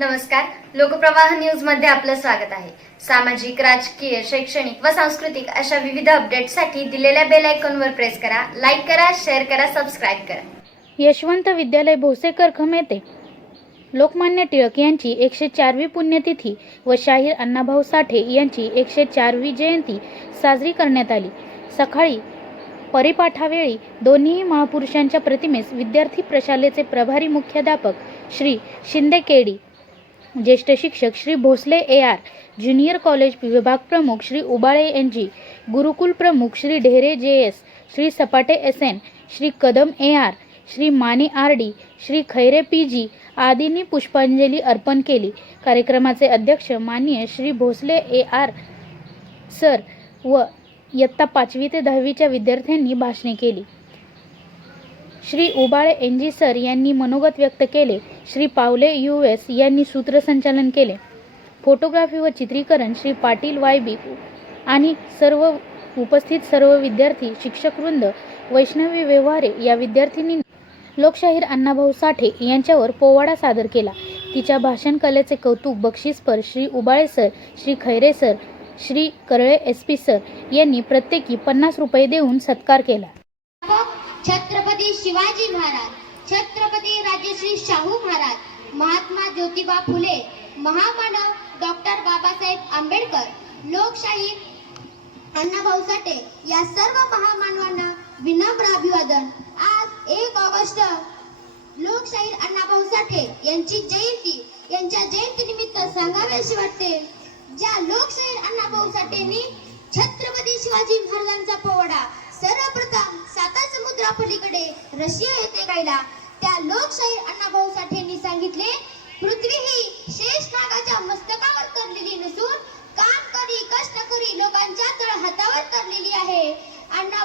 नमस्कार. लोकप्रवाह न्यूजमध्ये आपलं स्वागत आहे. सामाजिक राजकीय शैक्षणिक व सांस्कृतिक अशा विविध अपडेटसाठी दिलेल्या बेल आयकॉनवर प्रेस करा लाईक करा शेअर करा सबस्क्राईब करा. यशवंत विद्यालय भोसेकर खमेते लोकमान्य टिळक यांची एकशे चारवी पुण्यतिथी व शाहीर अण्णाभाऊ साठे यांची एकशे चारवी जयंती साजरी करण्यात आली. सकाळी परिपाठावेळी दोन्ही महापुरुषांच्या प्रतिमेस विद्यार्थी प्रशालेचे प्रभारी मुख्याध्यापक श्री शिंदे केडी ज्येष्ठ शिक्षक Shri Bhosale A R junior college विभाग प्रमुख श्री उबाळे एन जी गुरुकुल प्रमुख Shri Dhere J S Shri Sapate S N Shri Kadam A R Shri Mane R D Shri Khaire P G आदींनी पुष्पांजली अर्पण केली. कार्यक्रमाचे अध्यक्ष माननीय Shri Bhosale A R sir व इयत्ता पाचवी ते दहावीच्या विद्यार्थ्यांनी भाषणे केली. Shri Ubale N G sir यांनी मनोगत व्यक्त केले. श्री पावले यू एस यांनी सूत्रसंचालन केले. फोटोग्राफी व चित्रीकरण श्री पाटील वाय बी आणि सर्व उपस्थित सर्व विद्यार्थी शिक्षकवृंद वैष्णवी व्यवहारे या विद्यार्थिनी लोकशाहीर अण्णाभाऊ साठे यांच्यावर पोवाडा सादर केला. तिच्या भाषण कलेचे कौतुक बक्षीसपर Shri Ubale sir Shri Khaire sir Shri Karale S P sir यांनी प्रत्येकी पन्नास रुपये देऊन सत्कार केला. छत्रपती शिवाजी महाराज. छत्रपती राजश्री शाहू महाराज महात्मा ज्योतिबा फुले महामानव डॉक्टर बाबासाहेब आंबेडकर लोकशाही अण्णाभाऊ साठे या सर्व महामानवांना विनम्र अभिवादन. आज एक ऑगस्ट लोकशाहीर अण्णाभाऊ साठे यांची जयंती. यांच्या जयंतीनिमित्त सांगाव्याशी वाटते ज्या लोकशाहीर अण्णाभाऊ साठेंनी छत्रपती शिवाजी महाराजांचा पोवाडा सर्वप्रथम साता समुद्रापलीकडे रशिया येथे गायला त्या लोकशाहीर अण्णाभाऊ साठेंनी सांगितले पृथ्वी ही शेष नागाच्या मस्तकावर तरलेली नसून काम करी कष्ट करी लोकांच्या तळहातावर तरलेली आहे. अण्णा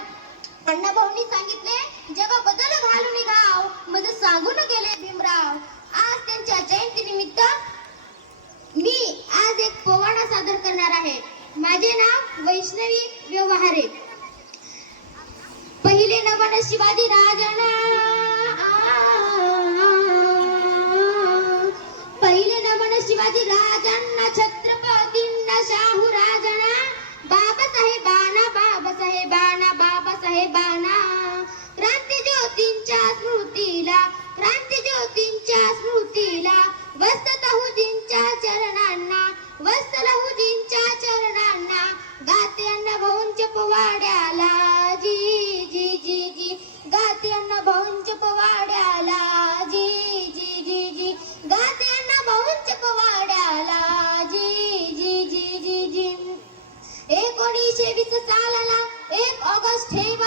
अण्णाभाऊंनी सांगितले जेव्हा बदल घालून गाव मज सांगून गेले भीमराव. आज त्यांच्या जयंती निमित्त मी आज एक पोवाडा सादर करणार आहे. माझे नाव वैष्णवी व्यवहारे. पहिले नमन शिवाजी राजांना. 加进来。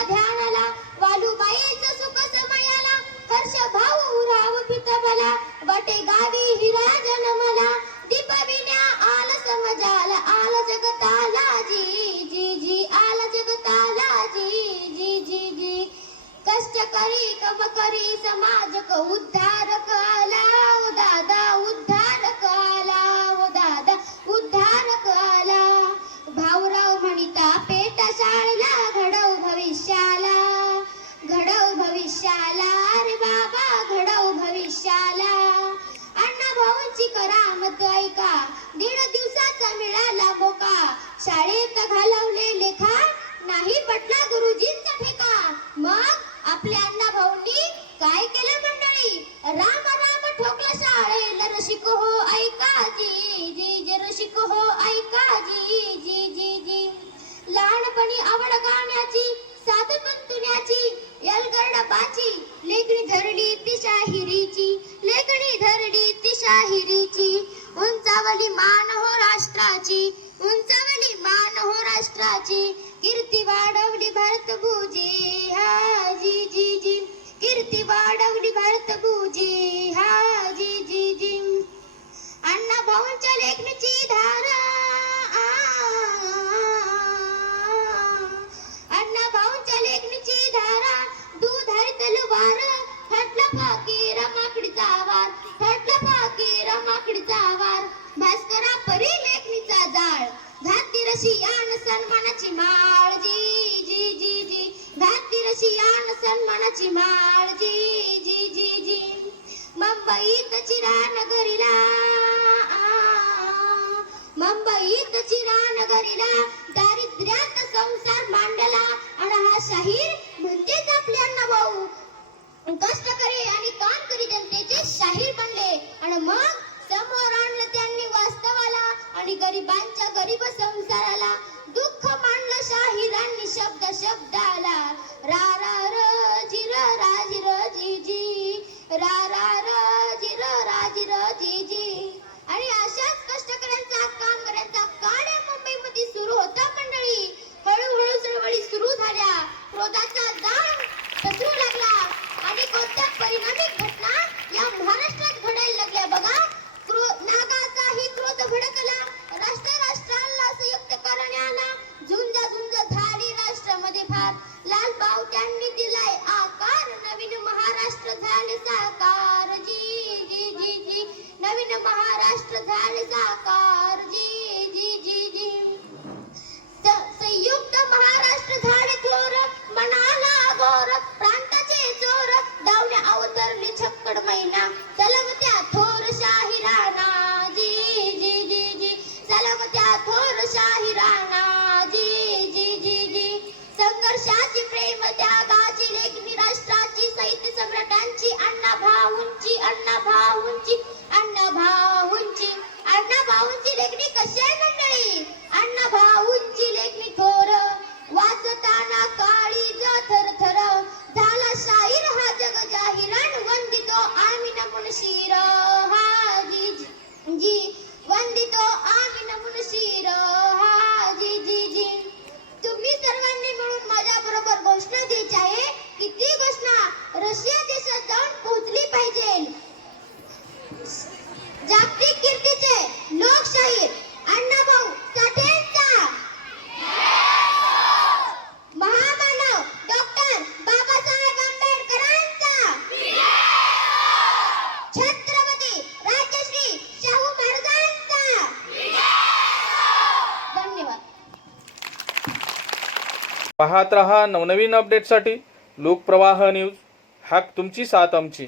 ध्यानाला वालुबाईचं सुख समयाला हर्ष भाऊ राव पितबला. वटे गावी हिरा जन्मला. विना आल समजाल आल जगताला. जी जी जी आल जगताला. जी जी जी जी. कष्ट करी कम करी समाज क उद्धारक आला. शाळेत घालवले लेखा नाही पटला गुरुजींचा ठेका मग आपल्या अण्णा भाऊंनी काय केलं मंडळी? राम राम ठोकला शाळेला रसिक हो ऐका जी जी जे रसिक हो ऐका जी जी जी जी. लहानपणी आवड गाण्याची साध पंतुण्याची यलगर्डबाची लेखणी धरली ती शाहिरीची लेखणी धरली ती शाहिरीची. उंचावली मान हो राष्ट्राची सन्मानाची माळ जी जी जी जी. मुंबईत चिरानगरीला. मुंबईत चिरानगरीला दारिद्र्यात संसार मांडला. आणि हा शाहीर म्हणजेच आपल्यांना भाऊ. कष्ट करे आणि काम करी जनतेचे शाहीर बनले. आणि मग समोर आणलं त्यांनी वास्तवाला आणि गरिबांच्या गरीब संसाराला. दुःख मांडलं शाहीरांनी शब्द शब्द. चलवत्या थोर शाहिराना जी जी जी जी. संघर्षाची प्रेम त्यागाची लेखनी राष्ट्राची साहित्य सम्राटांची अण्णा भाऊंची अण्णा भाऊंची अण्णा भाऊंची अण्णा जागतिक कीर्तीचे लोकशाहीर अण्णाभाऊ साठेंचा. महामानव डॉक्टर बाबासाहेब आंबेडकरांचा. छत्रपती राजश्री शाहू महाराजांचा. धन्यवाद. पाहत रहा नवनवीन अपडेटसाठी लोकप्रवाह न्यूज हाक तुमची साथ आमची.